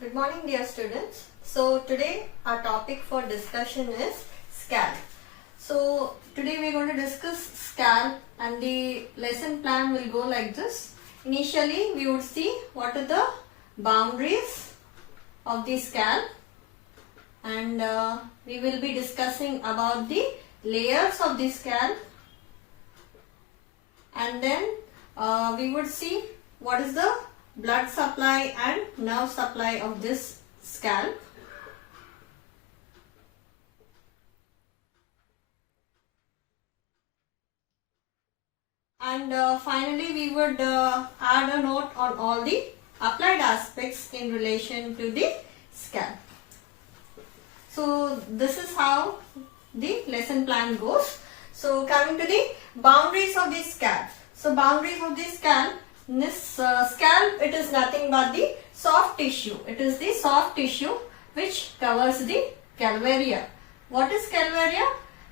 Good morning, dear students. So today our topic for discussion is scalp. So today we are going to discuss scalp and the lesson plan will go like this. Initially we would see what are the boundaries of the scalp, and we will be discussing about the layers of the scalp, and then we would see what is the blood supply and nerve supply of this scalp. And finally we would add a note on all the applied aspects in relation to the scalp. So this is how the lesson plan goes. So coming to the boundaries of the scalp. So boundaries of the scalp. In this scalp, it is nothing but the soft tissue. It is the soft tissue which covers the calvaria. What is calvaria?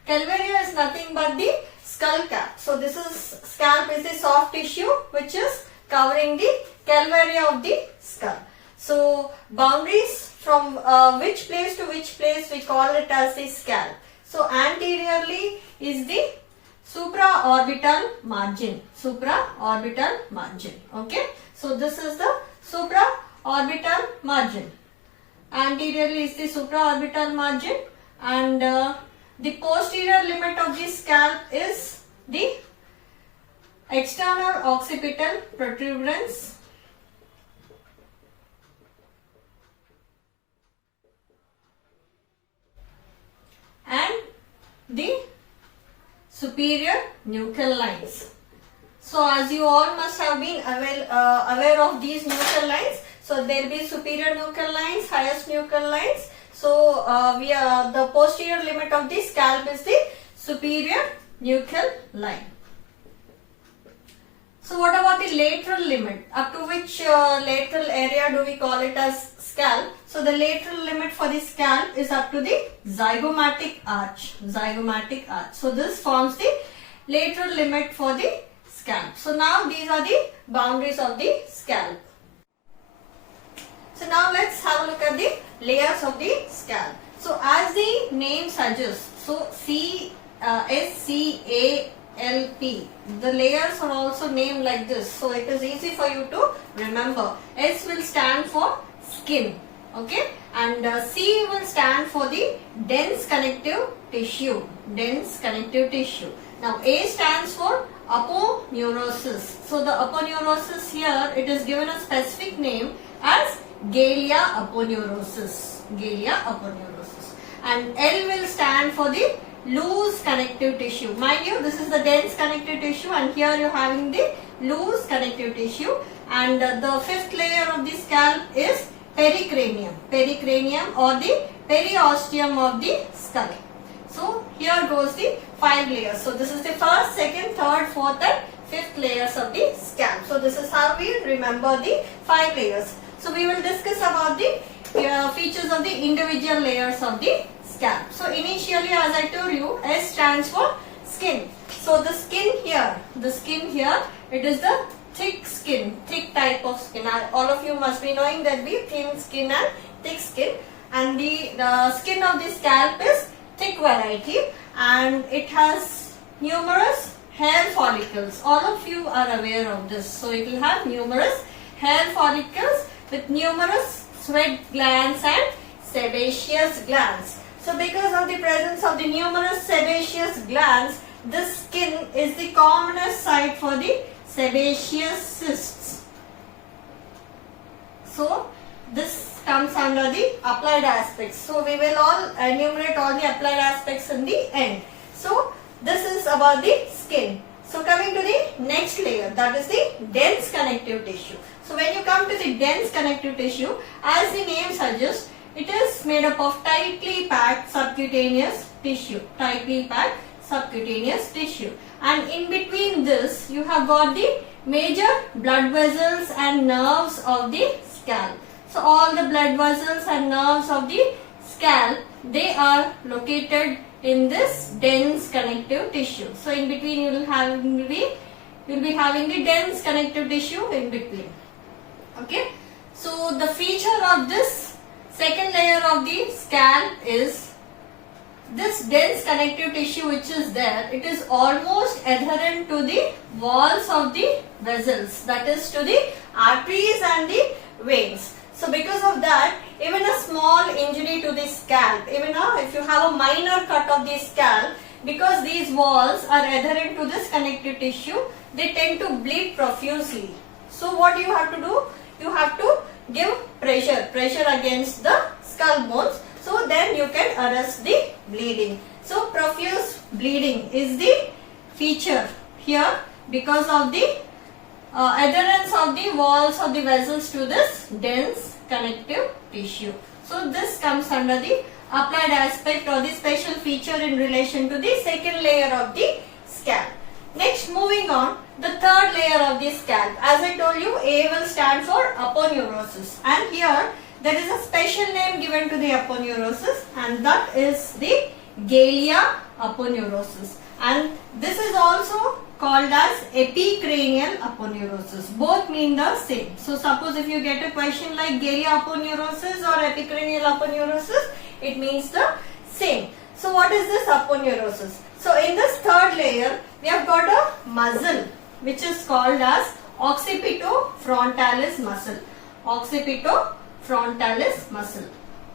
Calvaria is nothing but the skull cap. So this is scalp is the soft tissue which is covering the calvaria of the skull. So boundaries from which place to which place we call it as the scalp. So anteriorly is the supraorbital margin. Supraorbital margin. Okay. So this is the supraorbital margin. Anteriorly is the supraorbital margin, and the posterior limit of the scalp is the external occipital protuberance, and the superior nuchal lines. So as you all must have been aware of these nuchal lines. So there will be superior nuchal lines, highest nuchal lines. So the posterior limit of the scalp is the superior nuchal line. So what about the lateral limit? Up to which lateral area do we call it as scalp? So the lateral limit for the scalp is up to the zygomatic arch. Zygomatic arch. So this forms the lateral limit for the scalp. So now these are the boundaries of the scalp. So now let's have a look at the layers of the scalp. So as the name suggests, so SCALP, the layers are also named like this. So it is easy for you to remember. S will stand for skin, okay, and C will stand for the dense connective tissue. Dense connective tissue. Now A stands for aponeurosis. So the aponeurosis here, it is given a specific name as Galea aponeurosis. Galea aponeurosis. And L will stand for the loose connective tissue. Mind you, this is the dense connective tissue, and here you are having the loose connective tissue. And the fifth layer of the scalp is pericranium. Pericranium or the periosteum of the skull. So here goes the 5 layers. So this is the first, second, third, fourth and fifth layers of the scalp. So this is how we remember the 5 layers. So we will discuss about the features of the individual layers of the scalp. So initially, as I told you, S stands for skin. So the skin here, it is the thick skin, thick type of skin. All of you must be knowing that be thin skin and thick skin, and the skin of the scalp is thick variety, and it has numerous hair follicles. All of you are aware of this. So it will have numerous hair follicles with numerous sweat glands and sebaceous glands. So because of the presence of the numerous sebaceous glands, this skin is the commonest site for the sebaceous cysts. So this comes under the applied aspects. So we will all enumerate all the applied aspects in the end. So this is about the skin. So coming to the next layer, that is the dense connective tissue. So when you come to the dense connective tissue, as the name suggests, it is made up of tightly packed subcutaneous tissue. Tightly packed subcutaneous tissue. And in between this, you have got the major blood vessels and nerves of the scalp. So all the blood vessels and nerves of the scalp, they are located in this dense connective tissue. So in between you will be having the dense connective tissue in between. Okay. So the feature of this of the scalp is this dense connective tissue which is there. It is almost adherent to the walls of the vessels, that is to the arteries and the veins. So because of that, even a small injury to the scalp, even if you have a minor cut of the scalp, because these walls are adherent to this connective tissue, they tend to bleed profusely. So what you have to do? You have to give pressure against the skull bones. So then you can arrest the bleeding. So profuse bleeding is the feature here because of the adherence of the walls of the vessels to this dense connective tissue. So this comes under the applied aspect or the special feature in relation to the second layer of the scalp. Next, moving on, the third layer of the scalp. As I told you, A will stand for aponeurosis, and here there is a special name given to the aponeurosis, and that is the Galea aponeurosis, and this is also called as epicranial aponeurosis. Both mean the same. So suppose if you get a question like Galea aponeurosis or epicranial aponeurosis, it means the same. So what is this aponeurosis? So in this third layer, we have got a muscle which is called as occipitofrontalis muscle. Occipitofrontalis muscle.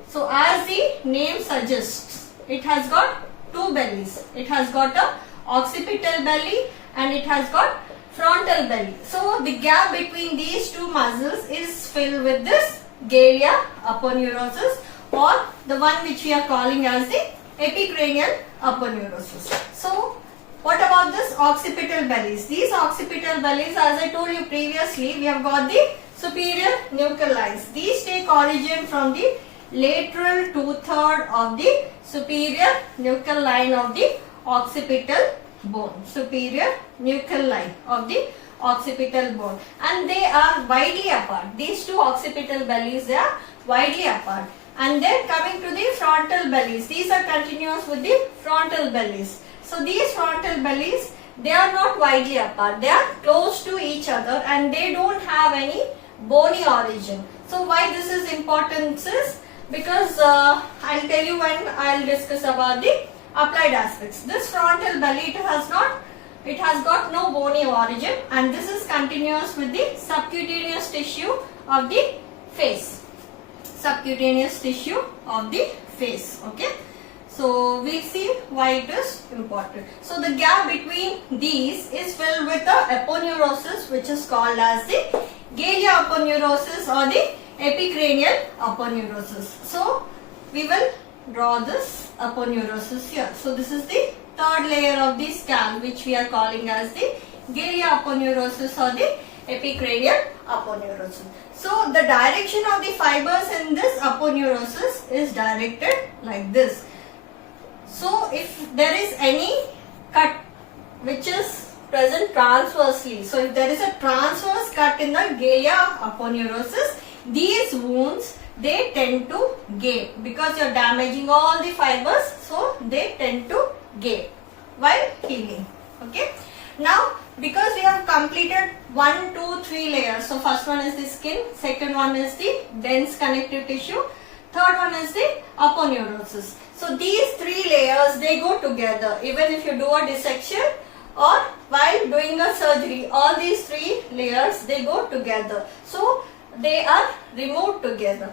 So as the name suggests, it has got two bellies. It has got a occipital belly and it has got frontal belly. So the gap between these two muscles is filled with this Galea aponeurosis, or the one which we are calling as the epicranial aponeurosis. So what about this occipital bellies? These occipital bellies, as I told you previously, we have got the superior nuchal lines. These take origin from the lateral 2/3 of the superior nuchal line of the occipital bone. Superior nuchal line of the occipital bone, and they are widely apart. These two occipital bellies, they are widely apart. And then coming to the frontal bellies, these are continuous with the frontal bellies. So these frontal bellies, they are not widely apart, they are close to each other and they don't have any bony origin. So why this is important is because I'll tell you when I'll discuss about the applied aspects. This frontal belly, it has got no bony origin, and this is continuous with the subcutaneous tissue of the face. Subcutaneous tissue of the face. Okay, so we'll see why it is important. So the gap between these is filled with the aponeurosis, which is called as the Galea aponeurosis or the epicranial aponeurosis. So we will draw this aponeurosis here. So this is the third layer of the scalp, which we are calling as the Galea aponeurosis or the epicranial aponeurosis. So the direction of the fibers in this aponeurosis is directed like this. So if there is any cut which is present transversely, so if there is a transverse cut in the Galea aponeurosis, these wounds, they tend to gape because you are damaging all the fibers, so they tend to gape while healing. Okay. Now, because we have completed 1, 2, 3 layers. So first one is the skin, second one is the dense connective tissue, third one is the aponeurosis. So these 3 layers, they go together. Even if you do a dissection or while doing a surgery, all these 3 layers, they go together. So they are removed together.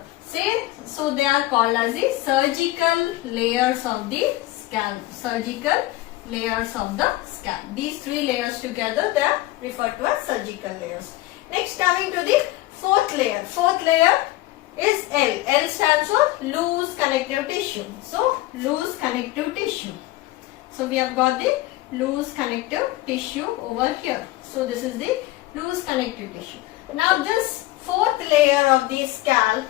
So they are called as the surgical layers of the scalp. Surgical layers of the scalp. These 3 layers together, they are referred to as surgical layers. Next, coming to the fourth layer. Fourth layer is L. L stands for loose connective tissue. So loose connective tissue. So we have got the loose connective tissue over here. So this is the loose connective tissue. Now this fourth layer of the scalp,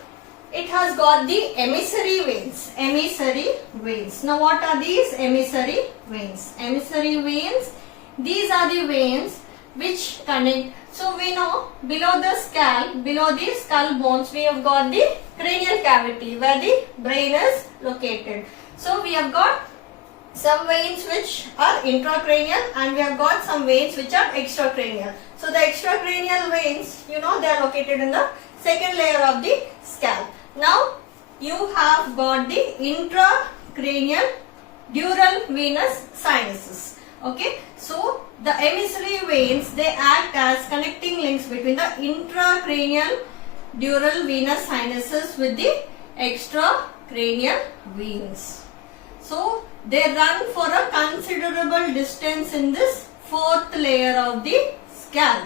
it has got the emissary veins. Emissary veins. Now what are these emissary veins? Emissary veins, these are the veins which connect. So we know below the scalp, below the skull bones, we have got the cranial cavity where the brain is located. So we have got some veins which are intracranial and we have got some veins which are extracranial. So the extracranial veins, you know, they are located in the second layer of the scalp. Now you have got the intracranial dural venous sinuses. Okay, so the emissary veins, they act as connecting links between the intracranial dural venous sinuses with the extracranial veins. So they run for a considerable distance in this fourth layer of the scalp.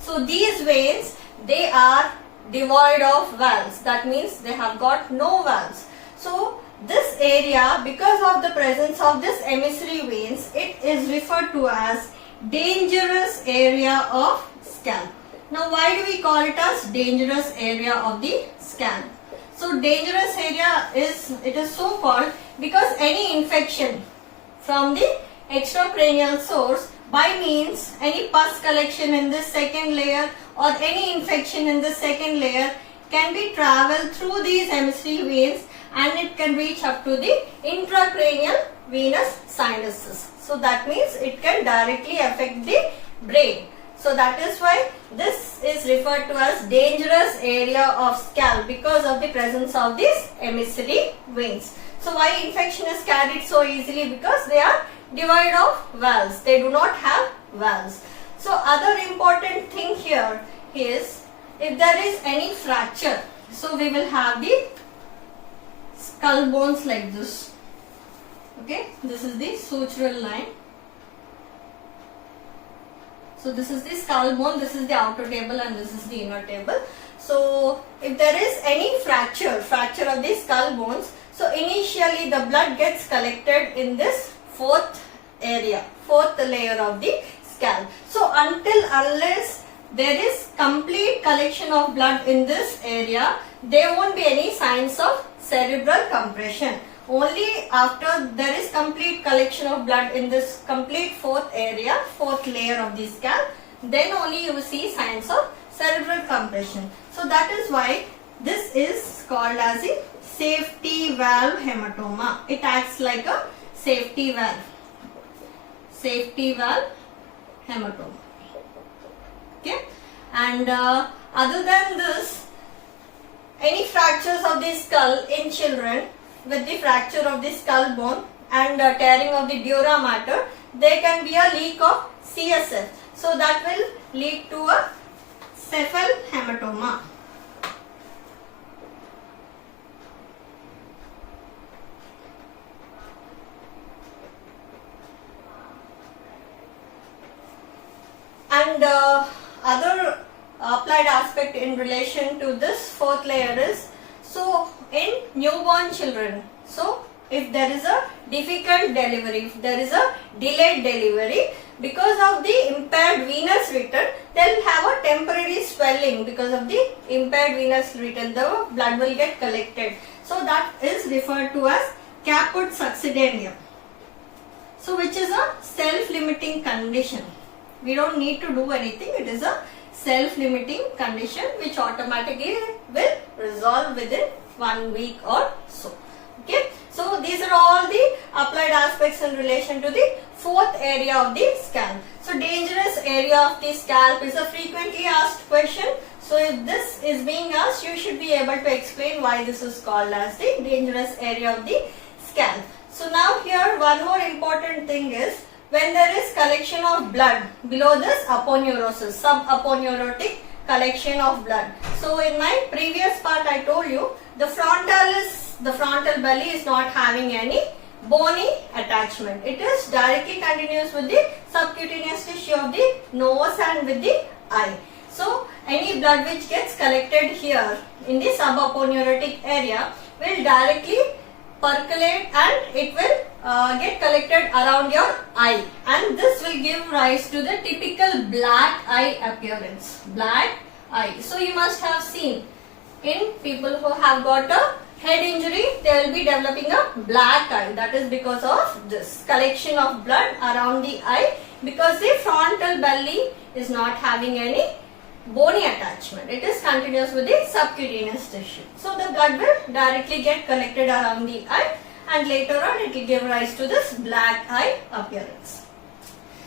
So these veins, they are devoid of valves. That means they have got no valves. So this area, because of the presence of this emissary veins, it is referred to as dangerous area of scalp. Now why do we call it as dangerous area of the scalp? So dangerous area is so called because any infection from the extracranial source, by means any pus collection in this second layer or any infection in the second layer, can be traveled through these emissary veins and it can reach up to the intracranial venous sinuses. So that means it can directly affect the brain. So that is why this is referred to as dangerous area of scalp, because of the presence of these emissary veins. So why infection is carried so easily? Because they are devoid of valves. They do not have valves. So other important thing here is, if there is any fracture, so we will have the skull bones like this. Okay, this is the sutural line. So this is the skull bone, this is the outer table and this is the inner table. So if there is any fracture of the skull bones, so initially the blood gets collected in this fourth layer of the scalp. So unless there is complete collection of blood in this area, there won't be any signs of cerebral compression. Only after there is complete collection of blood in this complete fourth layer of the scalp, then only you will see signs of cerebral compression. So that is why this is called as a safety valve hematoma. It acts like a safety valve hematoma. Okay, and other than this, any fractures of the skull in children, with the fracture of the skull bone and tearing of the dura mater, there can be a leak of CSF. So that will lead to a cephal hematoma. And other applied aspect in relation to this fourth layer is, so in newborn children, so if there is a difficult delivery, if there is a delayed delivery, because of the impaired venous return, they will have a temporary swelling. Because of the impaired venous return, the blood will get collected. So that is referred to as caput succedaneum. So which is a self-limiting condition. We don't need to do anything. It is a self-limiting condition which automatically will resolve within 1 week or so. Okay, so these are all the applied aspects in relation to the fourth area of the scalp. So dangerous area of the scalp is a frequently asked question. So if this is being asked, you should be able to explain why this is called as the dangerous area of the scalp. So now here one more important thing is, when there is collection of blood below this aponeurosis, subaponeurotic collection of blood. So in my previous part I told you, the frontal belly is not having any bony attachment. It is directly continuous with the subcutaneous tissue of the nose and with the eye. So any blood which gets collected here in the subaponeurotic area will directly percolate and it will get collected around your eye, and this will give rise to the typical black eye appearance. Black eye. So you must have seen in people who have got a head injury, they will be developing a black eye. That is because of this collection of blood around the eye, because the frontal belly is not having any bony attachment. It is continuous with the subcutaneous tissue. So the blood will directly get collected around the eye, and later on it will give rise to this black eye appearance.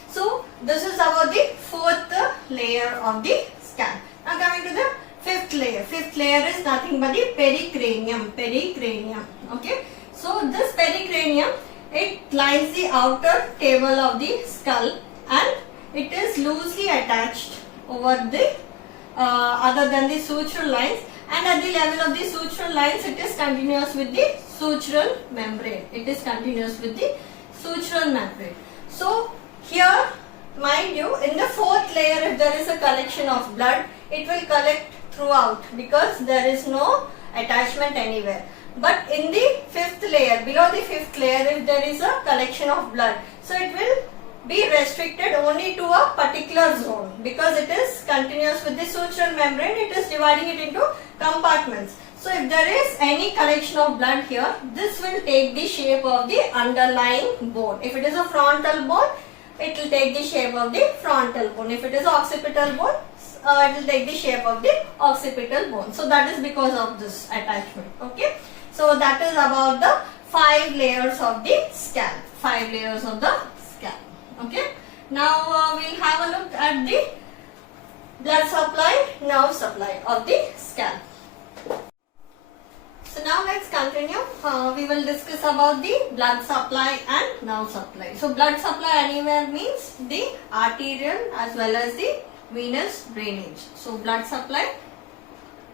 So this is about the fourth layer of the scalp. Now coming to the fifth fifth layer. Fifth layer is nothing but the pericranium. Pericranium. Okay. So this pericranium, it lines the outer table of the skull and it is loosely attached over the other than the sutural lines, and at the level of the sutural lines it is continuous with the sutural membrane. It is continuous with the sutural membrane. So here, mind you, in the fourth layer, if there is a collection of blood, it will collect throughout because there is no attachment anywhere. But in the fifth layer, below the fifth layer, if there is a collection of blood, so it will be restricted only to a particular zone because it is continuous with the sutural membrane. It is dividing it into compartments. So if there is any collection of blood here, this will take the shape of the underlying bone. If it is a frontal bone, it will take the shape of the frontal bone. If it is occipital bone, it will take the shape of the occipital bone. So that is because of this attachment. Okay. So that is about the 5 layers of the scalp. 5 layers of the scalp. Okay. Now we'll have a look at the blood supply, nerve supply of the scalp. So now let's continue. We will discuss about the blood supply and nerve supply. So blood supply anywhere means the arterial as well as the venous drainage. So blood supply,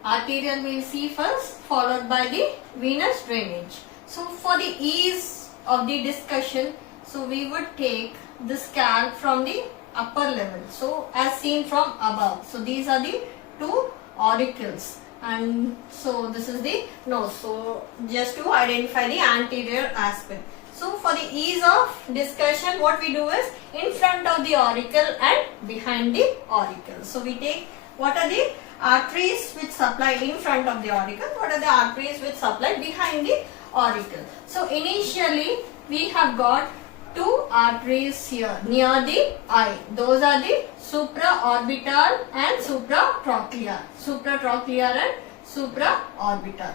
arterial we'll see first, followed by the venous drainage. So for the ease of the discussion, so we would take the scalp from the upper level. So as seen from above. So these are the 2 auricles. And so this is the nose. So just to identify the anterior aspect. So for the ease of discussion, what we do is in front of the auricle and behind the auricle. So we take what are the arteries which supply in front of the auricle, what are the arteries which supply behind the auricle. So initially we have got 2 arteries here near the eye. Those are the supraorbital and supratrochlear. Supratrochlear and supraorbital.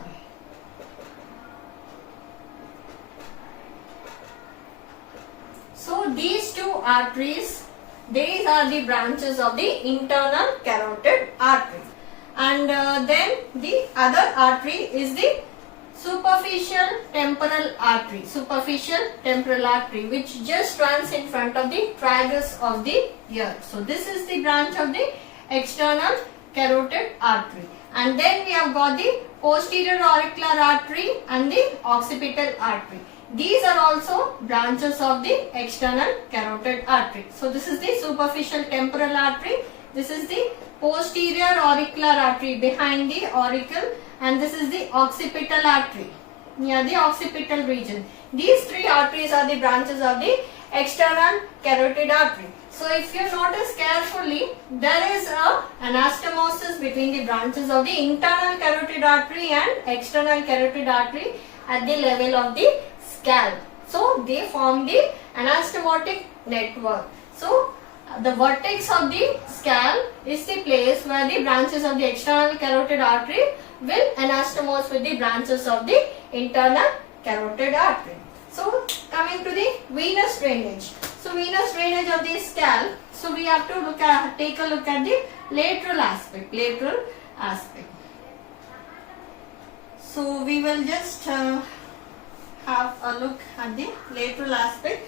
So these 2 arteries, these are the branches of the internal carotid artery. And then the other artery is the superficial temporal artery. Superficial temporal artery, which just runs in front of the tragus of the ear. So this is the branch of the external carotid artery. And then we have got the posterior auricular artery and the occipital artery. These are also branches of the external carotid artery. So this is the superficial temporal artery. This is the posterior auricular artery behind the auricle, and this is the occipital artery near the occipital region. These 3 arteries are the branches of the external carotid artery. So if you notice carefully, there is a anastomosis between the branches of the internal carotid artery and external carotid artery at the level of the scalp. So they form the anastomotic network. So the vertex of the scalp is the place where the branches of the external carotid artery will anastomose with the branches of the internal carotid artery. So coming to the venous drainage. So venous drainage of the scalp. So we have to take a look at the lateral aspect. Lateral aspect. So we will just have a look at the lateral aspect.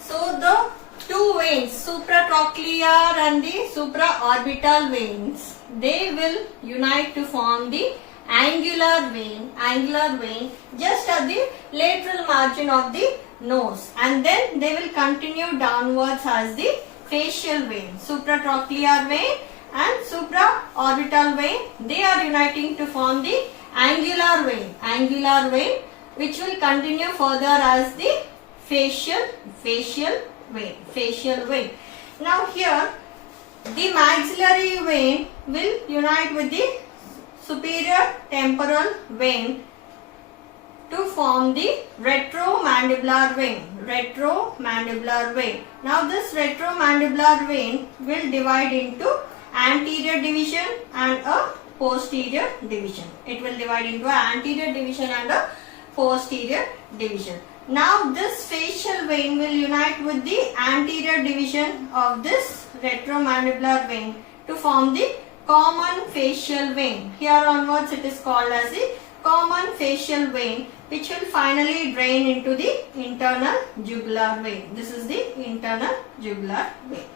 So the 2 veins, supratrochlear and the supraorbital veins, they will unite to form the angular vein just at the lateral margin of the nose, and then they will continue downwards as the facial vein. Supratrochlear vein and supraorbital vein, they are uniting to form the angular vein, which will continue further as the facial vein. Now here the maxillary vein will unite with the superior temporal vein to form the retromandibular vein. Now this retromandibular vein will divide into anterior division and a posterior division. It will divide into an anterior division and a posterior division. Now this facial vein will unite with the anterior division of this retromandibular vein to form the common facial vein. Here onwards it is called as the common facial vein, which will finally drain into the internal jugular vein. This is the internal jugular vein.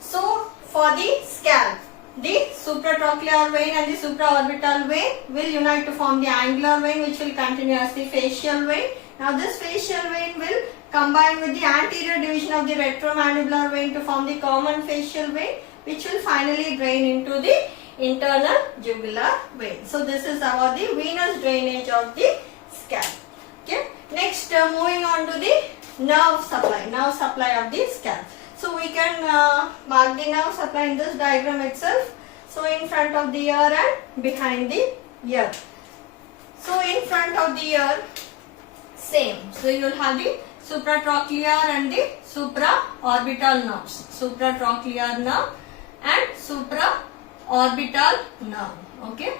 So for the scalp, the supratrochlear vein and the supraorbital vein will unite to form the angular vein, which will continue as the facial vein. Now this facial vein will combine with the anterior division of the retromandibular vein to form the common facial vein, which will finally drain into the internal jugular vein. So this is about the venous drainage of the scalp. Okay. Next, moving on to the nerve supply of the scalp. So we can mark the nerve supply in this diagram itself. So in front of the ear and behind the ear. So in front of the ear, same. So you will have the supratrochlear and the supraorbital nerves. Supratrochlear nerve and supraorbital nerve. Okay.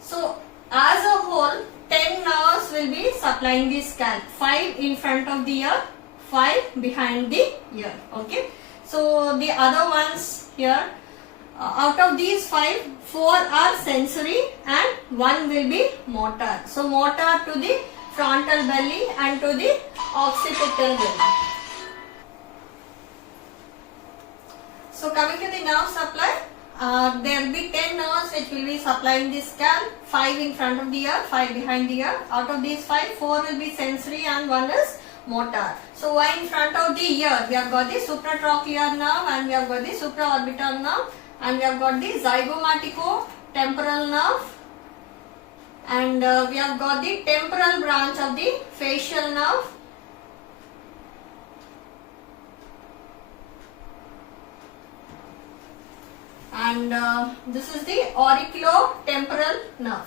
So as a whole, 10 nerves will be supplying the scalp. 5 in front of the ear, 5 behind the ear. Okay. So the other ones here, out of these 5, 4 are sensory and 1 will be motor. So motor to the frontal belly and to the occipital belly. So coming to the nerve supply, there will be 10 nerves which will be supplying the scalp, 5 in front of the ear, 5 behind the ear. Out of these 5, 4 will be sensory and 1 is motor. So why in front of the ear? We have got the supratrochlear nerve and we have got the supraorbital nerve and we have got the zygomatico-temporal nerve and we have got the temporal branch of the facial nerve. And this is the auriculotemporal nerve.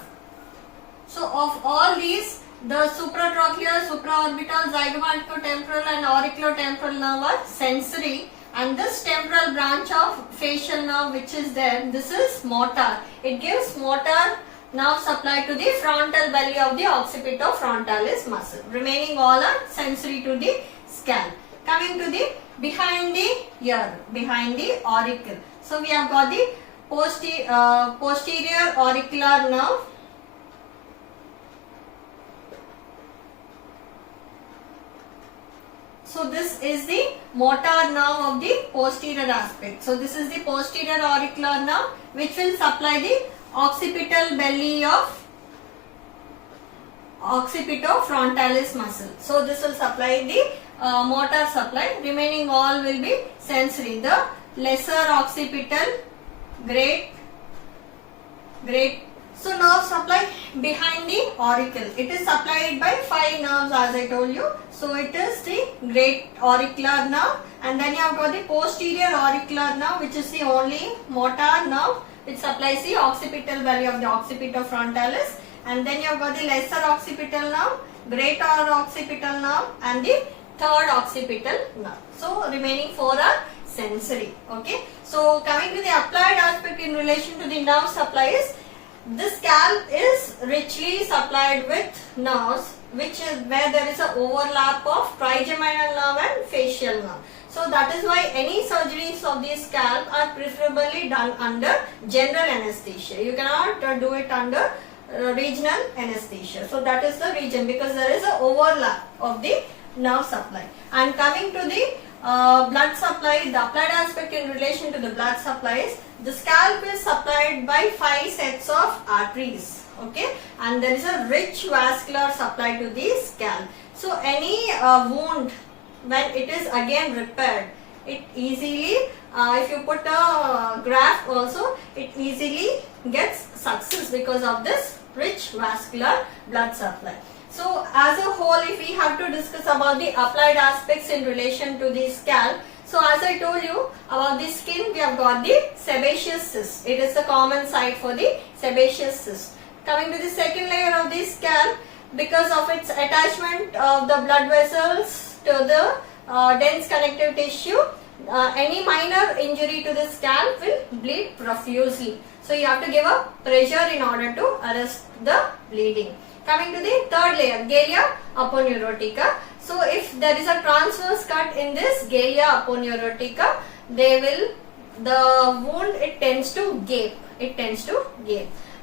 So of all these, the supratrochlear, supraorbital, zygomatico-temporal and auriculotemporal nerve are sensory, and this temporal branch of facial nerve which is there, this is motor. It gives motor nerve supply to the frontal belly of the occipitofrontalis muscle. Remaining all are sensory to the scalp. Coming to the behind the ear, behind the auricle. So we have got the posterior auricular nerve. So this is the motor nerve of the posterior aspect. So this is the posterior auricular nerve which will supply the occipital belly of occipitofrontalis muscle. So this will supply the motor supply. Remaining all will be sensory. The lesser occipital, great. So nerve supply behind the auricle. It is supplied by 5 nerves as I told you. So it is the great auricular nerve, and then you have got the posterior auricular nerve which is the only motor nerve which supplies the occipital belly of the occipitofrontalis, and then you have got the lesser occipital nerve, greater occipital nerve and the third occipital nerve. So remaining 4 are sensory. Okay. So coming to the applied aspect in relation to the nerve supplies, the scalp is richly supplied with nerves which is where there is an overlap of trigeminal nerve and facial nerve. So that is why any surgeries of the scalp are preferably done under general anesthesia. You cannot do it under regional anesthesia. So that is the reason, because there is an overlap of the nerve supply. And coming to the blood supply, the applied aspect in relation to the blood supplies, the scalp is supplied by 5 sets of arteries. Okay, and there is a rich vascular supply to the scalp. So any wound, when it is again repaired, it easily, if you put a graft also, it easily gets success because of this rich vascular blood supply. So as a whole, if we have to discuss about the applied aspects in relation to the scalp, so as I told you about the skin, we have got the sebaceous cyst. It is the common site for the sebaceous cyst. Coming to the second layer of the scalp, because of its attachment of the blood vessels to the dense connective tissue, any minor injury to the scalp will bleed profusely. So you have to give a pressure in order to arrest the bleeding. Coming to the third layer, Galea aponeurotica. So if there is a transverse cut in this Galea aponeurotica, the wound, it tends to gape.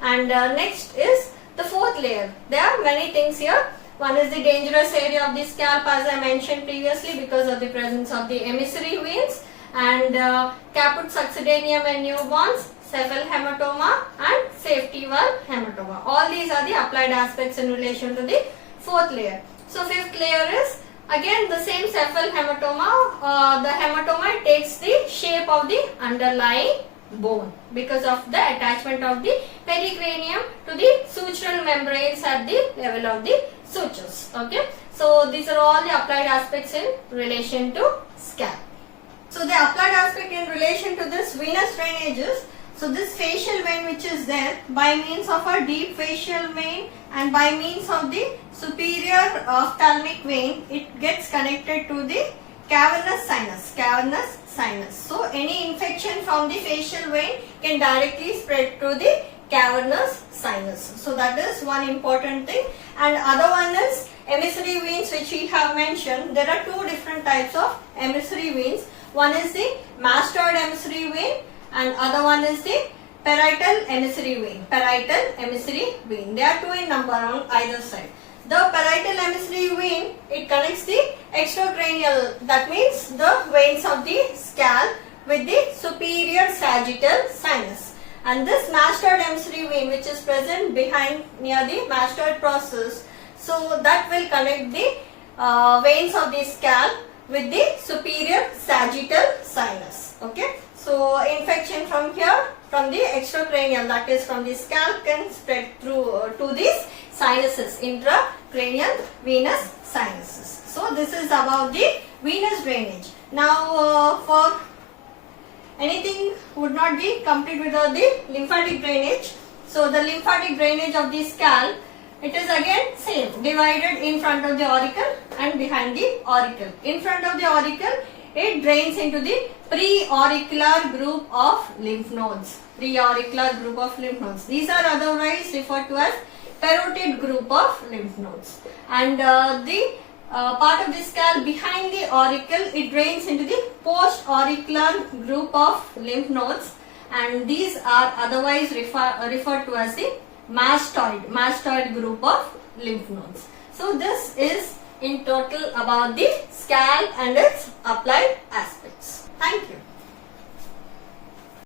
And next is the fourth layer. There are many things here. One is the dangerous area of the scalp, as I mentioned previously, because of the presence of the emissary veins, and caput succedaneum in newborns, cephal hematoma, and safety valve hematoma. All these are the applied aspects in relation to the fourth layer. So fifth layer is again the same cephal hematoma. The hematoma takes the shape of the underlying bone because of the attachment of the pericranium to the sutural membranes at the level of the sutures. Okay, so these are all the applied aspects in relation to scalp. So the applied aspect in relation to this venous drainage is, so this facial vein which is there, by means of a deep facial vein and by means of the superior ophthalmic vein, it gets connected to the cavernous sinus. So any infection from the facial vein can directly spread to the cavernous sinus. So that is one important thing. And other one is emissary veins, which we have mentioned. There are two different types of emissary veins. One is the mastoid emissary vein and other one is the parietal emissary vein. They are two in number on either side. The parietal emissary vein, it connects the extracranial, that means the veins of the scalp, with the superior sagittal sinus. And this mastoid emissary vein, which is present behind near the mastoid process, so that will connect the veins of the scalp with the superior sagittal sinus. Okay, so infection from here, from the extracranial, that is from the scalp, can spread through to these sinuses, intracranial venous sinuses. So this is about the venous drainage. Now for anything would not be complete without the lymphatic drainage. So the lymphatic drainage of the scalp, it is again same, divided in front of the auricle and behind the auricle. In front of the auricle, it drains into the preauricular group of lymph nodes. These are otherwise referred to as parotid group of lymph nodes. And the part of the scalp behind the auricle, it drains into the post-auricular group of lymph nodes, and these are otherwise referred to as the mastoid group of lymph nodes. So this is in total about the scalp and its applied aspects. Thank you.